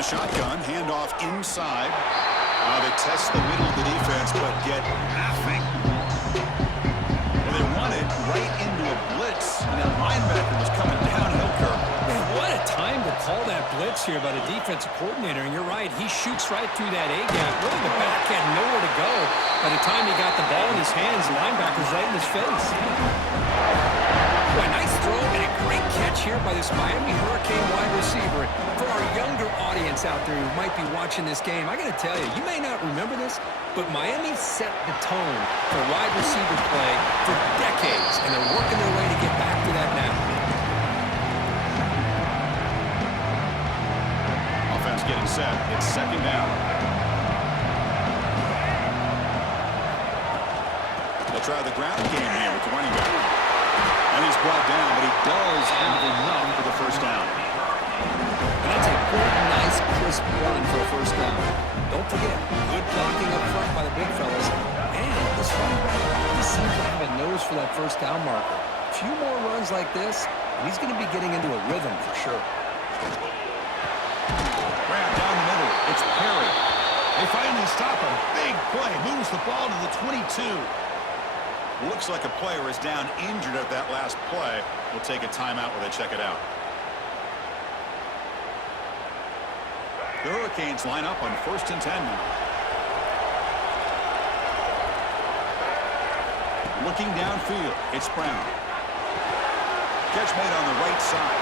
the shotgun, handoff inside. They test the middle of the defense, but get nothing. Well, they run it right into a blitz, and that linebacker was coming downhill curve. Man, what a time to call that blitz here by the defensive coordinator. And you're right, he shoots right through that A-gap. Really, the back had nowhere to go. By the time he got the ball in his hands, the linebacker's right in his face. Boy, nice throw and a great catch here by this Miami Hurricane wide receiver. For our younger audience out there who might be watching this game, I got to tell you, you may not remember this, but Miami set the tone for wide receiver play for decades, and they're working their way to get back to that now. Offense getting set. It's second down. They'll try the ground game here with the running back. And he's brought down, but he does have enough for the first down. That's a good, nice, crisp run for a first down. Don't forget, good blocking up front by the big fellas. And this running back, he seems to have a nose for that first down marker. A few more runs like this, and he's going to be getting into a rhythm for sure. Grab down the middle. It's Perry. They finally stop him. Big play. Moves the ball to the 22. Looks like a player is down injured at that last play. We'll take a timeout while they check it out. The Hurricanes line up on 1st and 10 now. Looking downfield, it's Brown. Catch made on the right side.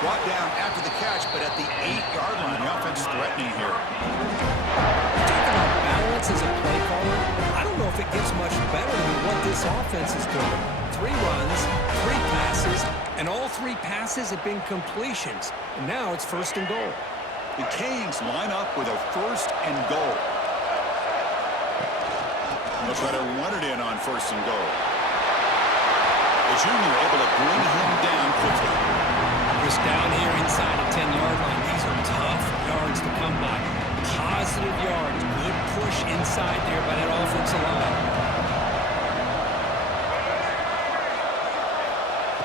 Brought down after the catch, but at the 8-yard line. The offense threatening here. Talking about balance as a play caller, I don't know if it gets much better than what this offense is doing. 3 runs, 3 passes, and all 3 passes have been completions. And now it's 1st and goal. The Canes line up with a 1st and goal. They'll try to run it in on 1st and goal. The junior able to bring him down quickly. Chris down here inside the 10-yard line. These are tough yards to come by. Positive yards. Good push inside there by that offensive line.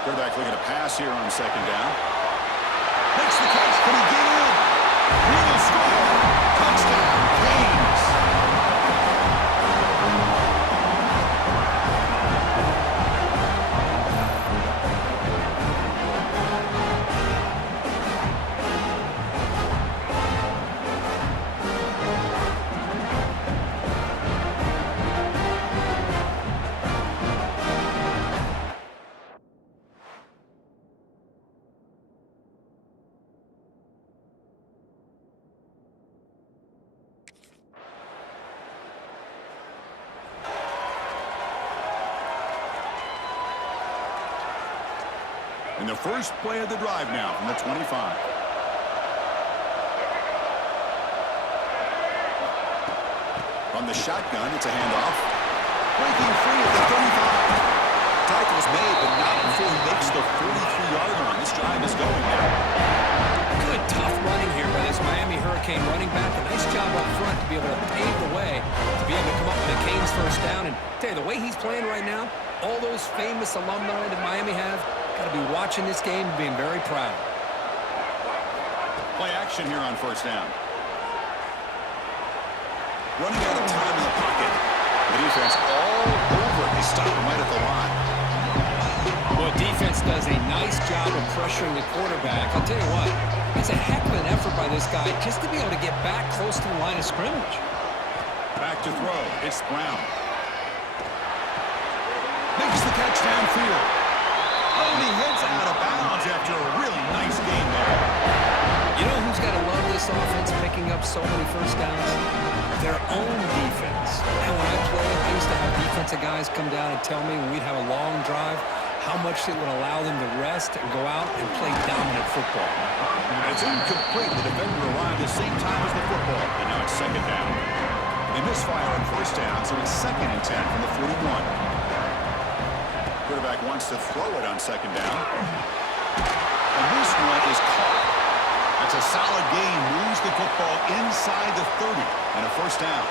Quarterback looking to pass here on 2nd down. Makes the catch. Can he get in? He will score. Touchdown, Canes. In the first play of the drive now from the 25. From the shotgun, it's a handoff. Breaking free at the 35. Tackle's made, but not before he makes the 43-yard line. This drive is going now. Good tough running here by this Miami Hurricane running back. A nice job up front to be able to pave the way, to be able to come up with the Canes first down. And tell you, the way he's playing right now, all those famous alumni that Miami have, got to be watching this game and being very proud. Play action here on 1st down. Running out of time in the pocket. The defense all over. They stop him right at the line. Well, defense does a nice job of pressuring the quarterback. I'll tell you what, it's a heck of an effort by this guy just to be able to get back close to the line of scrimmage. Back to throw. It's Brown. Makes the catch downfield. Oh, and he heads out of bounds after a really nice game there. You know who's got to love this offense picking up so many first downs? Their own defense. And when I played, I used to have defensive guys come down and tell me when we'd have a long drive how much it would allow them to rest and go out and play dominant football. It's incomplete. The defender arrived at the same time as the football. And now it's 2nd down. They misfire on 1st down, so it's 2nd and 10 from the 41. Quarterback wants to throw it on 2nd down. And this one is caught. That's a solid gain. Moves the football inside the 30 and a 1st down.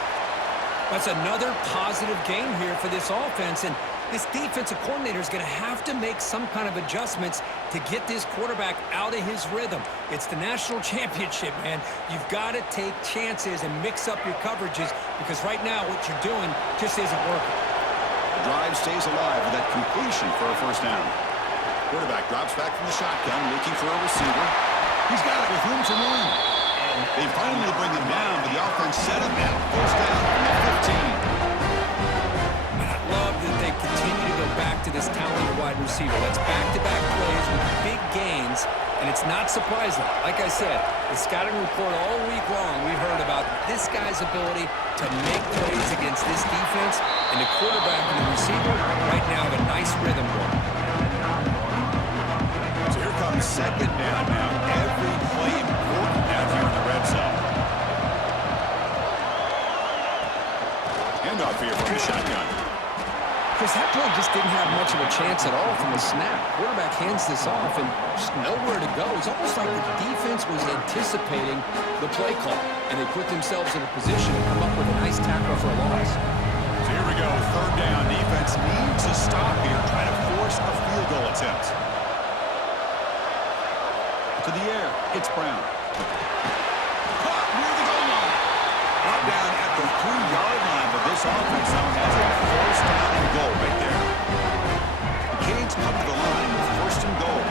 That's another positive game here for this offense. And This defensive coordinator is going to have to make some kind of adjustments to get this quarterback out of his rhythm. It's the national championship, man. You've got to take chances and mix up your coverages because right now what you're doing just isn't working. The drive stays alive with that completion for a first down. Quarterback drops back from the shotgun, looking for a receiver. He's got it with room to run. They finally bring him down, but the offense set him at first down from the 15. I love that they continue to go back to this talented wide receiver. That's back-to-back plays with big gains, and it's not surprising. Like I said, the scouting report all week long, we heard about this guy's ability to make plays against this defense, and the quarterback and the receiver right now have a nice rhythm going. So here comes second down now. Every play important out here in the red zone. Handoff here from the shotgun. Chris, that play just didn't have much of a chance at all from the snap. Quarterback hands this off and just nowhere to go. It's almost like the defense was anticipating the play call, and they put themselves in a position to come up with a nice tackle for a loss. So here we go, third down. Defense needs a stop here, trying to force a field goal attempt. To the air, it's Brown. Caught near the goal line. Brought down at the 3-yard line, but this offense now has a first down and goal right there. The Canes come to the line with first and goal.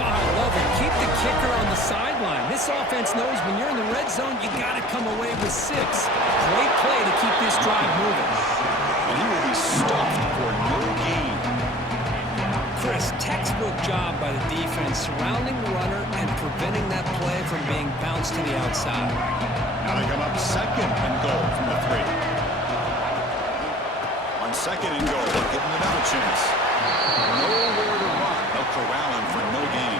Wow, I love it. Keep the kicker on the sideline. This offense knows when you're in the red zone, you got to come away with 6. Great play to keep this drive moving. And he will be stuffed for no gain. Chris, textbook job by the defense surrounding the runner and preventing that play from being bounced to the outside. Now they come up second and goal from the 3. On second and goal, they'll give him another chance. Nowhere to run. They'll corral him for no gain.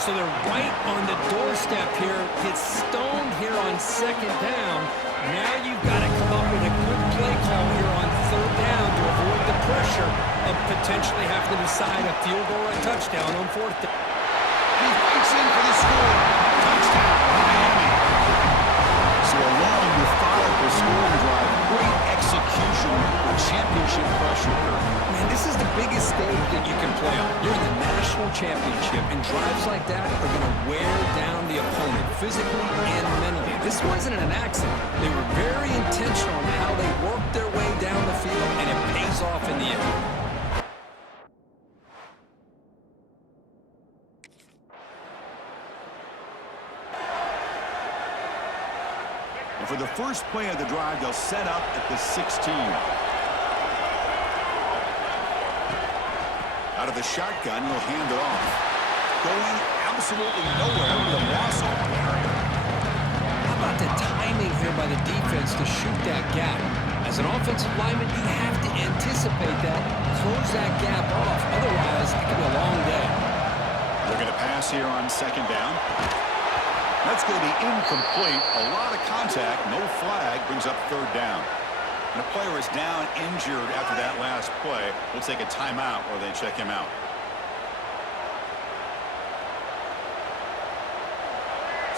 So they're right on the doorstep here. Get stoned here on second down. Now you've got to come up with a good play call here on third down to avoid the pressure of potentially having to decide a field goal or a touchdown on fourth down. He fights in for the score. Touchdown, Miami. So a long, methodical scoring drive. Great execution with championship pressure. Man, this is the biggest stage that you can play on. You're in the national championship, and drives like that are going to wear down the opponent physically and mentally. This wasn't an accident. They were very intentional in how they worked their way down the field, and it pays off in the end. And for the first play of the drive, they'll set up at the 16. Out of the shotgun, he'll hand it off. Going absolutely nowhere with a loss on the area. How about the timing here by the defense to shoot that gap? As an offensive lineman, you have to anticipate that, close that gap off. Otherwise, it could be a long day. Looking to pass here on second down. That's going to be incomplete. A lot of contact, no flag, brings up third down. And a player is down injured after that last play. We'll take a timeout or they check him out.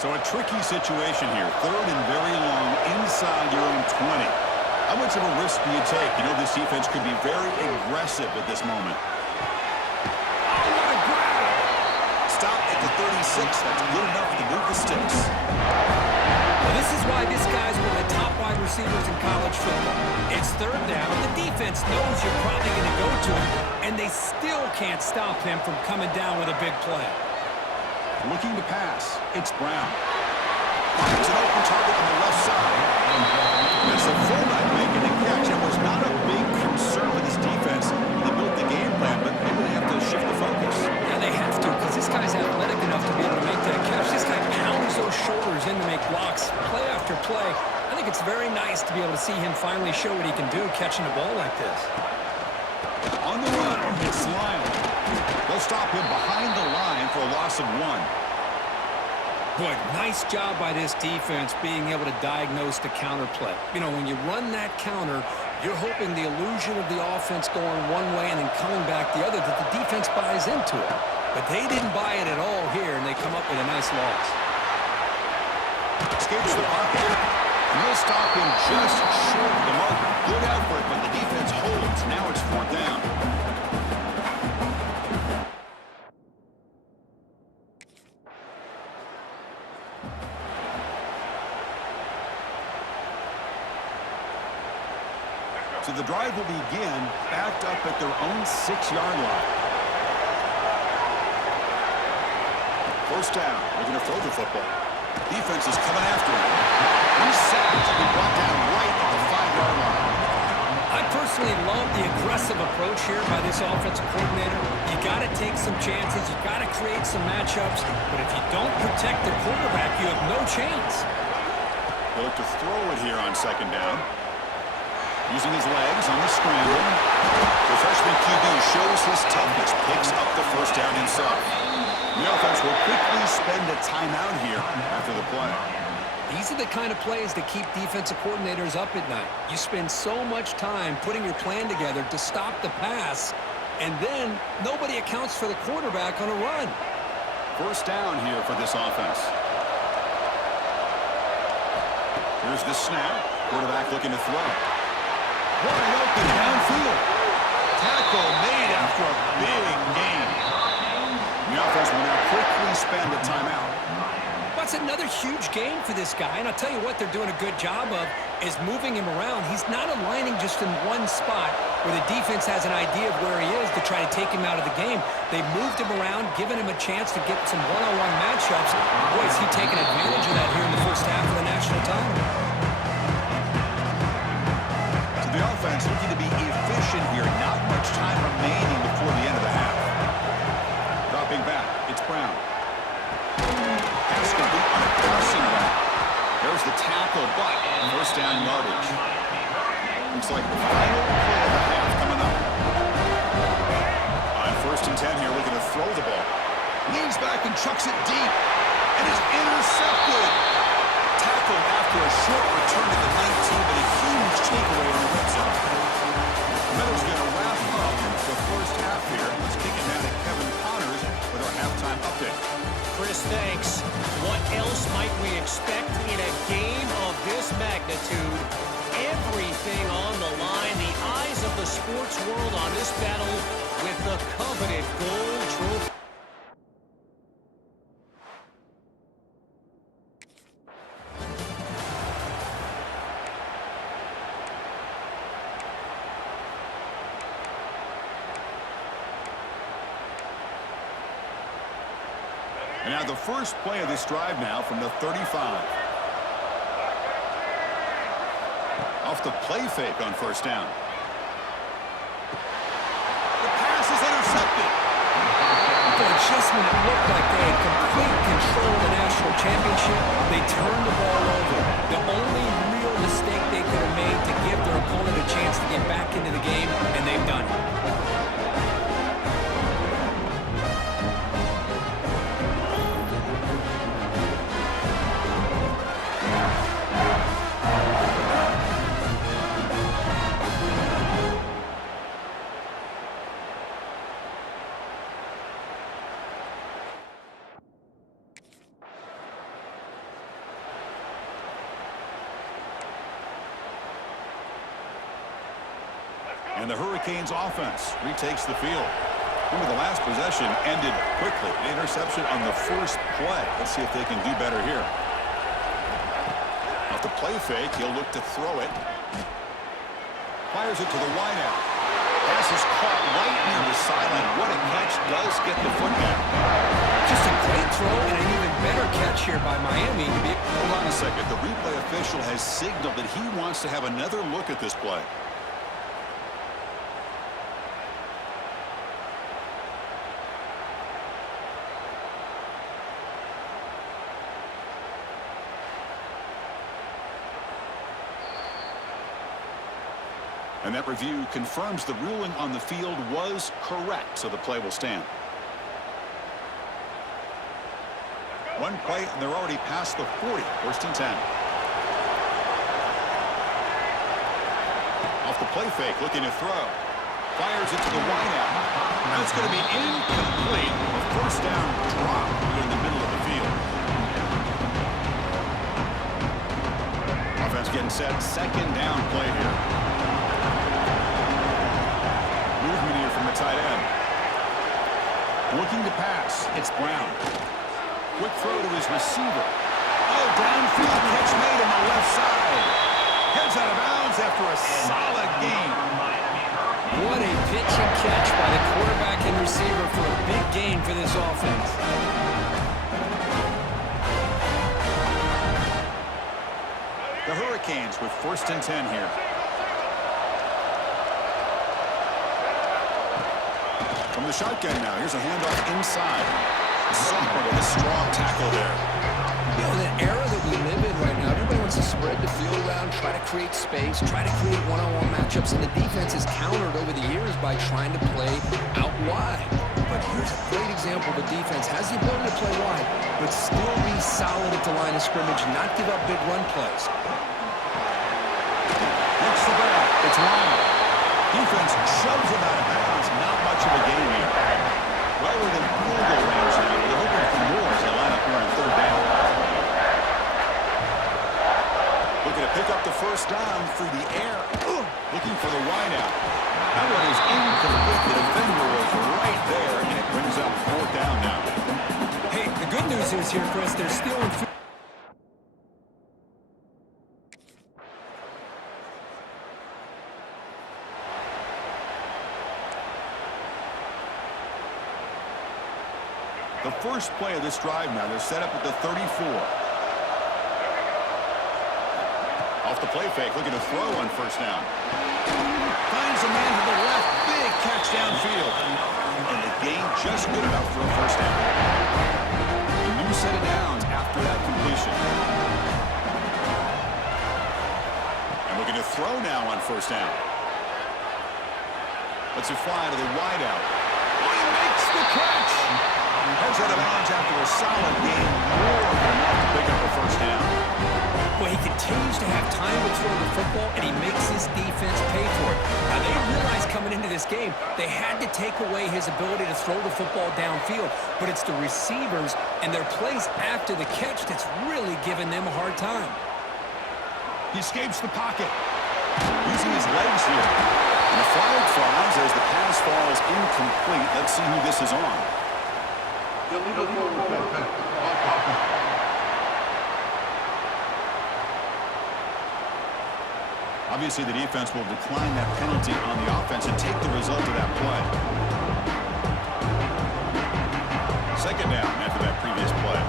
So a tricky situation here. Third and very long inside your own 20. How much of a risk do you take? You know this defense could be very aggressive at this moment. Oh, what a grab! Stop at the 36. That's good enough to move the sticks. Well, this is why this guy's one of the top wide receivers in college football. It's third down. The defense knows you're probably going to go to him, and they still can't stop him from coming down with a big play. Looking to pass. It's Brown. Finds an open target on the left side. That's the fullback making the catch. It was not a big concern with this defense. They built the game plan, but maybe they have to shift the focus. Yeah, they have to, because this guy's athletic enough to be able to make that catch. This guy pounds those shoulders in to make blocks, play after play. I think it's very nice to be able to see him finally show what he can do catching the ball like this. On the run, it's Lyle. They'll stop him behind the line for a loss of 1. Boy, nice job by this defense being able to diagnose the counter play. You know, when you run that counter, you're hoping the illusion of the offense going one way and then coming back the other, that the defense buys into it. But they didn't buy it at all here, and they come up with a nice loss. Escapes the pocket. And they'll stop him just short of the mark. Good effort, but the defense holds. Now it's 4th down. So the drive will begin backed up at their own 6-yard line. 1st down. They're going to throw the football. Defense is coming after him. He's sacked and brought down right at the 5-yard line. I personally love the aggressive approach here by this offensive coordinator. You got to take some chances. You got to create some matchups. But if you don't protect the quarterback, you have no chance. They'll look to throw it here on 2nd down. Using his legs on the scramble. The freshman QB shows his toughness. Picks up the 1st down himself. The offense will quickly spend a timeout here after the play. These are the kind of plays that keep defensive coordinators up at night. You spend so much time putting your plan together to stop the pass, and then nobody accounts for the quarterback on a run. 1st down here for this offense. Here's the snap. Quarterback looking to throw. Wide open downfield. Tackle made after a big gain. The offense will now quickly spend a timeout. That's another huge game for this guy, and I'll tell you what they're doing a good job of is moving him around. He's not aligning just in one spot where the defense has an idea of where he is to try to take him out of the game. They moved him around, giving him a chance to get some one-on-one matchups. Boy, is he taking advantage of that here in the 1st half of the national title. So the offense looking to be efficient here. Not much time remaining before the end of the half. Dropping back, it's Brown. Pass complete on a passing route. There's the tackle, but 1st down yardage. Looks like the final play of the half coming up. On 1st and 10 here, looking to throw the ball. Leans back and chucks it deep. And is intercepted. Tackled after a short return to the 19, but a huge takeaway in the red zone. Meadows going to wrap up the 1st half here. Let's kick it down to Kevin Connors with our halftime update. Chris, thanks. What else might we expect in a game of this magnitude? Everything on the line. The eyes of the sports world on this battle with the coveted gold trophy. And now the first play of this drive now from the 35. Off the play fake on 1st down. The pass is intercepted. Just when it looked like they had complete control of the national championship, they turned the ball over. The only real mistake they could have made to give their opponent a chance to get back into the game, and they've done it. And the Hurricanes offense retakes the field. Remember, the last possession ended quickly. The interception on the 1st play. Let's see if they can do better here. Off the play fake, he'll look to throw it. Fires it to the wideout. Pass is caught right near the sideline. What a catch. Does get the foot down. Just a great throw and an even better catch here by Miami. Hold on a second. The replay official has signaled that he wants to have another look at this play. And that review confirms the ruling on the field was correct, so the play will stand. One play, and they're already past the 40, 1st and 10. Off the play fake, looking to throw. Fires it to the wideout. And it's going to be incomplete. A 1st down drop in the middle of the field. Offense and set second down play here. Movement here from the tight end. Looking to pass. It's Brown. Quick throw to his receiver. Oh, downfield catch made on the left side. Heads out of bounds after a solid gain. What a pitch and catch by the quarterback and receiver for a big gain for this offense. The Hurricanes with 1st and 10 here. From the shotgun now, here's a handoff inside. Sophomore with a strong tackle there. You know, the era that we live in right now, everybody wants to spread the field around, try to create space, try to create one-on-one matchups, and the defense is countered over the years by trying to play out wide. But here's a great example. The defense has the ability to play wide, but still be solid at the line of scrimmage, not give up big run plays. Looks the ball. It's Lyon. Defense shoves him out of bounds. Not much of a gain here. Well within field goal range now. They're hoping for more as they line up here on 3rd down. Looking to pick up the 1st down through the air. Looking for the wideout. That one is incomplete. The defender was right there, and it brings up 4th down now. Hey, the good news is here, Chris, they're still in field. The first play of this drive now, they're set up at the 34. Off the play fake, looking to throw on 1st down. Finds a man to the left, big catch downfield. And the gain just good enough for a 1st down. A new set of downs after that completion. And looking to throw now on 1st down. Lets it fly to the wideout. Oh, he makes the catch! Heads out of bounds after a solid game. More than enough to pick up a 1st down. Well, he continues to have time to throw the football, and he makes his defense pay for it. Now, they realized coming into this game, they had to take away his ability to throw the football downfield, but it's the receivers and their plays after the catch that's really giving them a hard time. He escapes the pocket, using his legs here. And the flag flies as the pass falls incomplete. Let's see who this is on. Obviously, the defense will decline that penalty on the offense and take the result of that play. 2nd down after that previous play.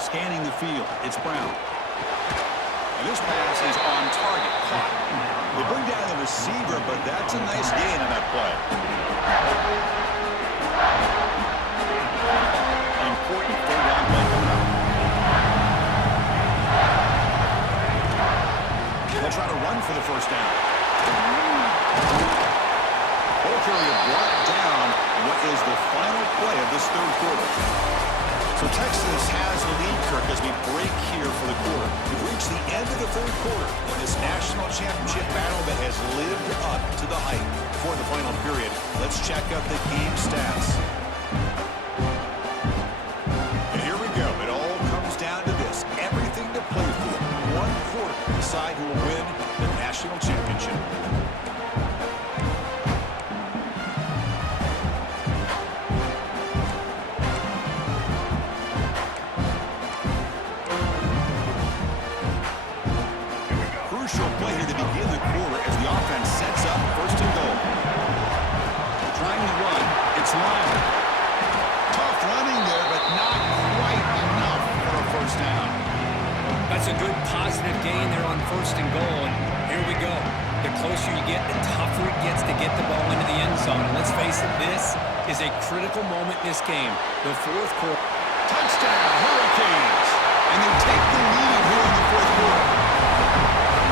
Scanning the field, it's Brown. And this pass is on target, caught. They bring down the receiver, but that's a nice gain on that play. An important 3rd down play coming up. They'll try to run for the 1st down. Ball carrier brought down what is the final play of this 3rd quarter. So Texas has the lead, Kirk, as we break here for the quarter. We've reached the end of the 3rd quarter in this national championship battle that has lived up to the hype for the final period. Let's check out the game stats. And here we go. It all comes down to this. Everything to play for. 1 quarter to decide who will win the national championship. Crucial play here to begin the quarter as the offense sets up 1st and goal. Trying to run, it's Lyon. Tough running there, but not quite enough for a 1st down. That's a good positive gain there on 1st and goal, and here we go. The closer you get, the tougher it gets to get the ball into the end zone. And let's face it, this is a critical moment in this game. The 4th quarter. Touchdown, Hurricanes! And they take the lead here in the 4th quarter.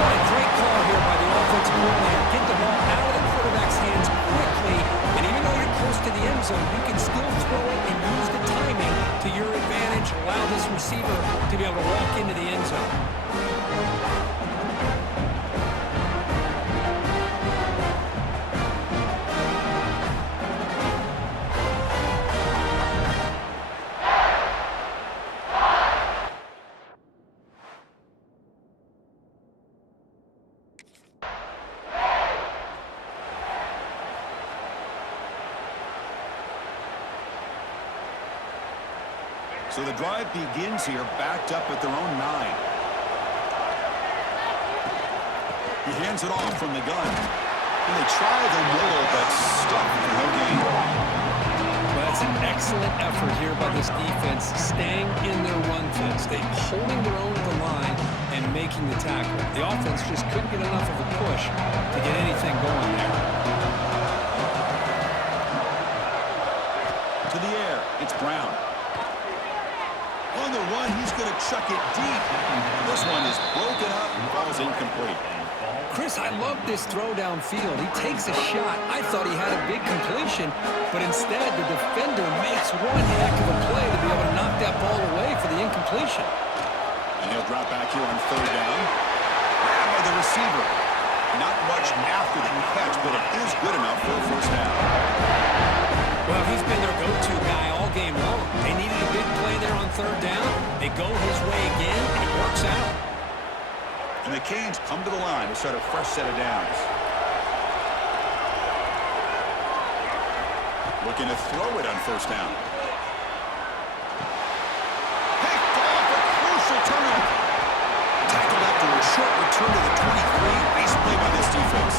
What a great call here by the offensive coordinator. Get the ball out of the quarterback's hands quickly, and even though you're close to the end zone, you can still throw it and use the timing to your advantage. Allow this receiver to be able to walk into the end zone. So the drive begins here, backed up at their own 9. He hands it off from the gun. And they try the middle, but stuck for no gain. Well, that's an excellent effort here by this defense, staying in their run fence. They holding their own at the line and making the tackle. The offense just couldn't get enough of a push to get anything going there. To the air, it's Brown. On the run, he's going to chuck it deep. This one is broken up and falls incomplete. Chris, I love this throw downfield. He takes a shot. I thought he had a big completion, but instead the defender makes one heck of a play to be able to knock that ball away for the incompletion. And he'll drop back here on 3rd down. Grabbed by the receiver. Not much after the catch, but it is good enough for a 1st down. Well, he's been their go-to guy all game long. They needed a big play there on 3rd down. They go his way again, and it works out. And the Canes come to the line to start a fresh set of downs. Looking to throw it on 1st down. Picked off a crucial turnover. Tackled after a short return to the 23. Base play by this defense.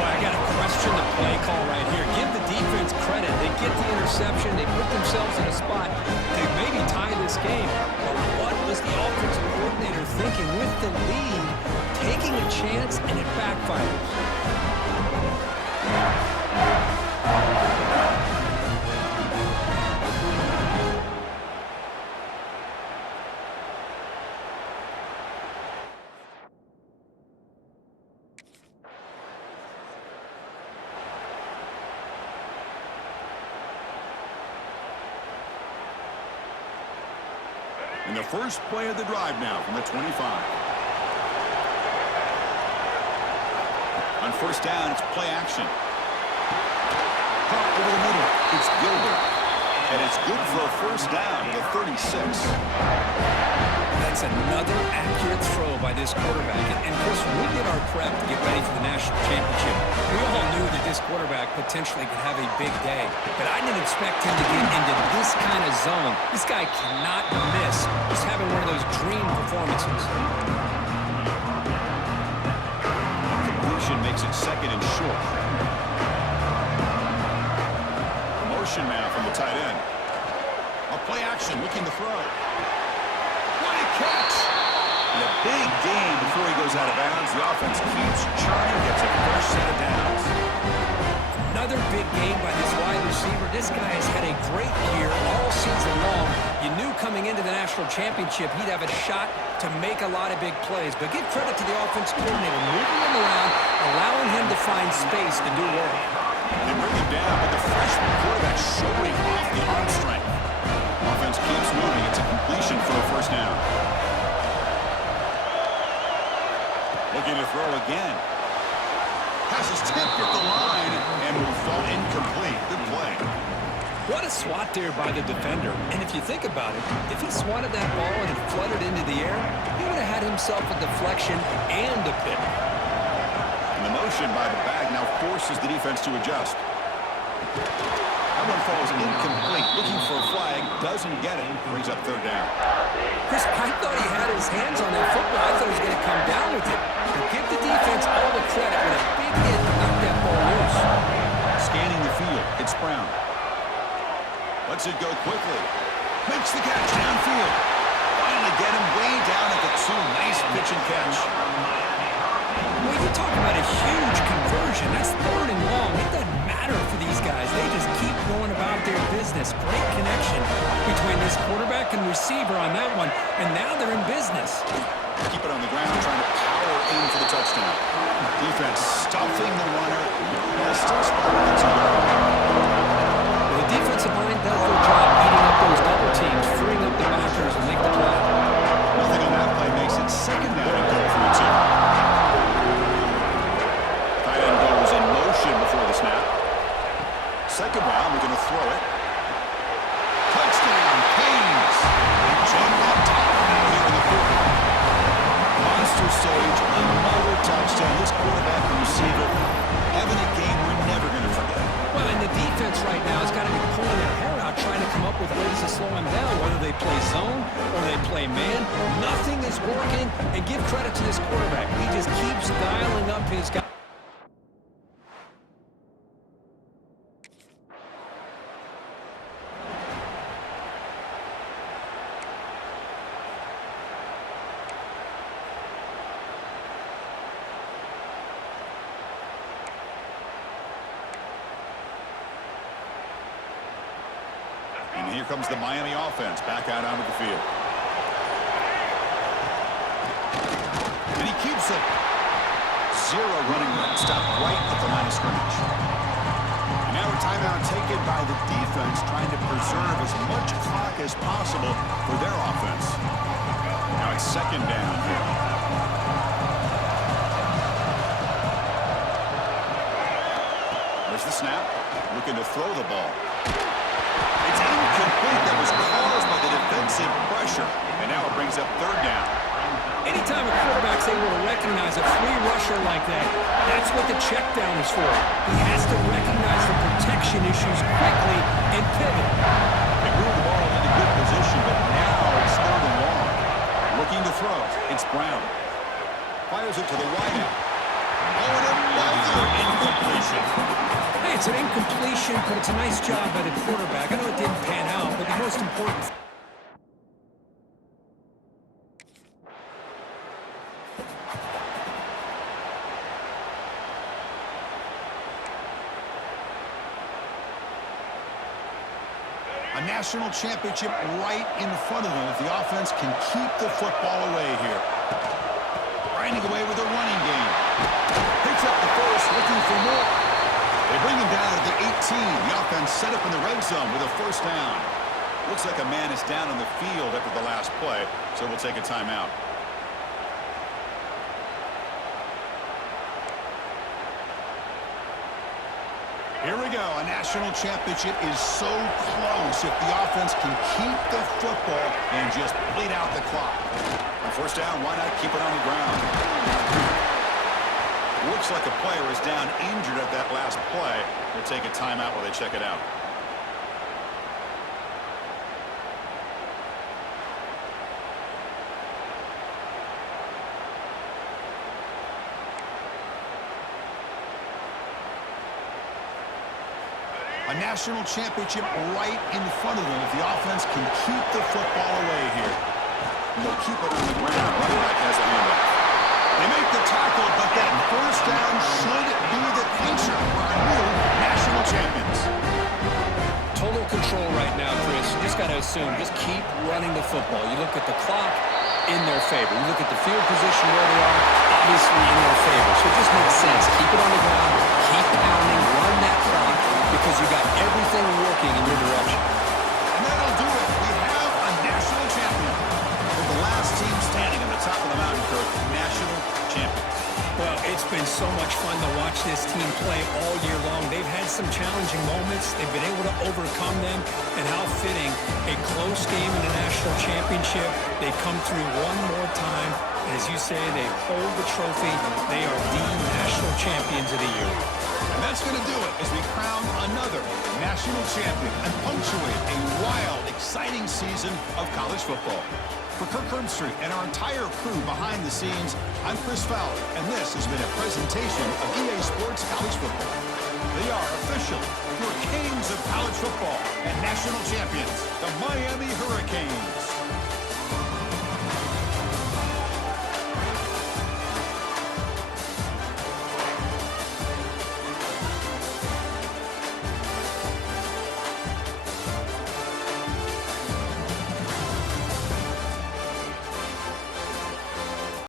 Boy, I got to question the play call right here. Give the defense credit. They get the interception. They put themselves in a spot to maybe tie this game. But what was the offensive coordinator thinking with the lead, taking a chance, and it backfires? And the first play of the drive now from the 25. On 1st down, it's play action. Pop over the middle. It's Gilbert. And it's good for a 1st down to the 36. That's another accurate throw by this quarterback. And Chris, when we did our prep to get ready for the national championship, we all knew that this quarterback potentially could have a big day. But I didn't expect him to get into this kind of zone. This guy cannot miss. Just having one of those dream performances. Completion makes it 2nd and short. Motion now from the tight end. A play action looking to throw. What a catch! And a big gain before he goes out of bounds. The offense keeps churning, gets a fresh set of downs. Another big game by this wide receiver. This guy has had a great year all season long. You knew coming into the national championship he'd have a shot to make a lot of big plays. But give credit to the offense coordinator, moving him around, allowing him to find space to do work. They bring him down, but the freshman quarterback showing off the arm strength. Offense keeps moving. It's a completion for a 1st down. Looking to throw again. Passes tipped at the line and will fall incomplete. Good play. What a swat there by the defender. And if you think about it, if he swatted that ball and it fluttered into the air, he would have had himself a deflection and a pick. And the motion by the bag now forces the defense to adjust. That one falls incomplete. Looking for a flag. Doesn't get it. Brings up 3rd down. Chris, I thought he had his hands on that football. I thought he was going to come down with it. But give the defense all the credit with a big hit to knock that ball loose. Scanning the field. It's Brown. Lets it go quickly. Makes the catch downfield. Finally get him way down at the 2. Nice pitch and catch. Well, you talk about a huge conversion. That's 3rd and long. It doesn't matter for these guys. They just keep going about their business. Great connection between this quarterback and receiver on that one. And now they're in business. Keep it on the ground, trying to power in for the touchdown. Defense stuffing the runner. While still spotting the 2. The defensive line does their job beating up those double teams, freeing up the backers and make the play. Nothing on that play makes it 2nd down and goal for the 2. Tight end goes in motion before the snap. 2nd round, we're going to throw it. Touchdown, Canes. They jump on top here in the 4th. Monster stage, another touchdown. This quarterback and receiver having a game we're never going to forget. Well, and the defense right now has got to be pulling their hair out, trying to come up with ways to slow him down. play zone or they play man. Nothing is working, and give credit to this quarterback. He just keeps dialing up his guy. And here comes the Miami offense back out onto the field. And he keeps it. 0 running room. Stopped right at the line of scrimmage. And now a timeout taken by the defense, trying to preserve as much clock as possible for their offense. Now it's 2nd down here. There's the snap. Looking to throw the ball. It's incomplete. That was caused by the defensive pressure. And now it brings up 3rd down. Anytime a quarterback's able to recognize a free rusher like that, that's what the check down is for. He has to recognize the protection issues quickly and pivot. They move the ball into good position, but now it's 3rd and long. Looking to throw. It's Brown. Fires it to the wideout. Oh, and another incompletion. Hey, it's an incompletion, but it's a nice job by the quarterback. I know it didn't pan out, but the most important... A national championship right in front of them if the offense can keep the football away here. Grinding away with a running game. Picks up the first, looking for more. They bring him down to the 18. The offense set up in the red zone with a 1st down. Looks like a man is down on the field after the last play, so we'll take a timeout. Here we go. A national championship is so close if the offense can keep the football and just bleed out the clock. On 1st down, why not keep it on the ground? Looks like a player is down injured at that last play. We'll take a timeout while they check it out. A national championship right in front of them if the offense can keep the football away here. They'll keep it on the ground. Running back has a handoff. They make the tackle, but that 1st down should be the clincher for our new national champions. Total control right now, Chris. You just got to assume, just keep running the football. You look at the clock, in their favor. You look at the field position where they are, obviously in their favor. So it just makes sense. Keep it on the ground, keep pounding, run that clock, because you got everything working in your direction. And that'll do it. We have a national champion. With the last team standing on the top of the mountain, Kirk, national champions. Well, it's been so much fun to watch this team play all year long. They've had some challenging moments. They've been able to overcome them. And how fitting, a close game in the national championship. They come through one more time. And as you say, they hold the trophy. They are the national champions of the year. And that's going to do it as we crown another national champion and punctuate a wild, exciting season of college football. For Kirk Herbstreit and our entire crew behind the scenes, I'm Chris Fowler, and this has been a presentation of EA Sports College Football. They are official, your kings of college football and national champions, the Miami